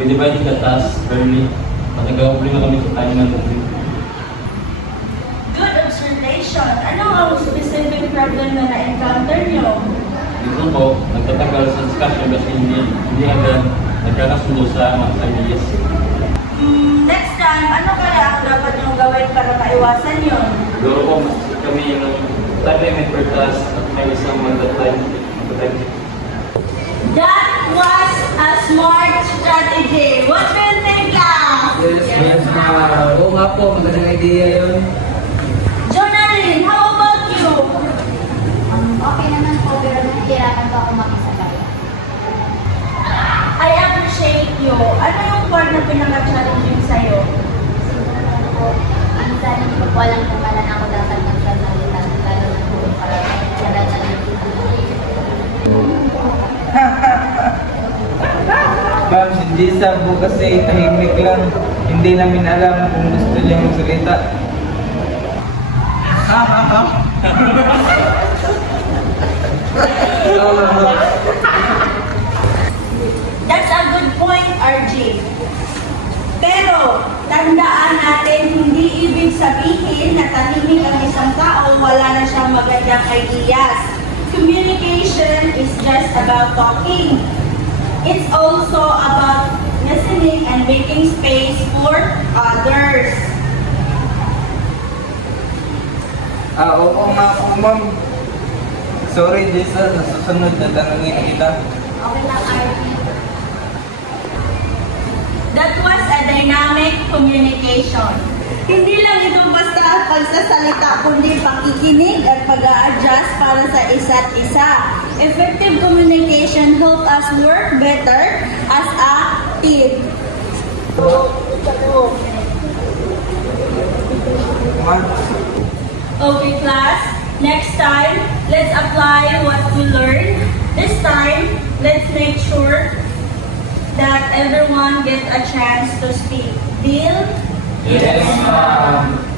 We divided the task early. Matagawa po rin kami sa time na movie. Good observation. Ano ang specific problem na na-encounter nyo? Dito po, nagtatagal sa discussion kasi hindi agad nagkakasundo sa mga ideas. Next time, ano kaya ang dapat nyong gawin para maiwasan yun? Siguro po, mas kami yung time limit per task at may isang magta-time. That was a smart strategy. What do you think, class? Yes, ma'am. Oo nga po, magandang idea yun. Jonalyn, how about you? Okay naman po, pero nahihirapan po ako makisabay. I appreciate you. Ano yung part na pinaka-challenging sa'yo? Siguro po, minsan hindi ko po alam kung kailan ako dapat magsasalita, lalo na po para talaga Ma'am, si Jisa po kasi tahimik lang. Hindi namin alam kung gusto niya magsalita. That's a good point, RJ. Pero, tandaan natin, hindi ibig sabihin na tahimik ang isang tao, wala na siyang magandang ideas. Communication is just about talking. It's also about listening and making space for others. Oo nga po, ma'am. Sorry, Jisa. Sa susunod na tanongin kita. Okay lang, RP. That was a dynamic communication. Hindi lang ito basta pagsasalita, kundi pakikinig at pag-a-adjust para sa isa't isa. Effective communication help us work better as a team. Ma'am. Okay, class. Next time, let's apply what we learned. This time, let's make sure that everyone gets a chance to speak. Deal? Yes, ma'am.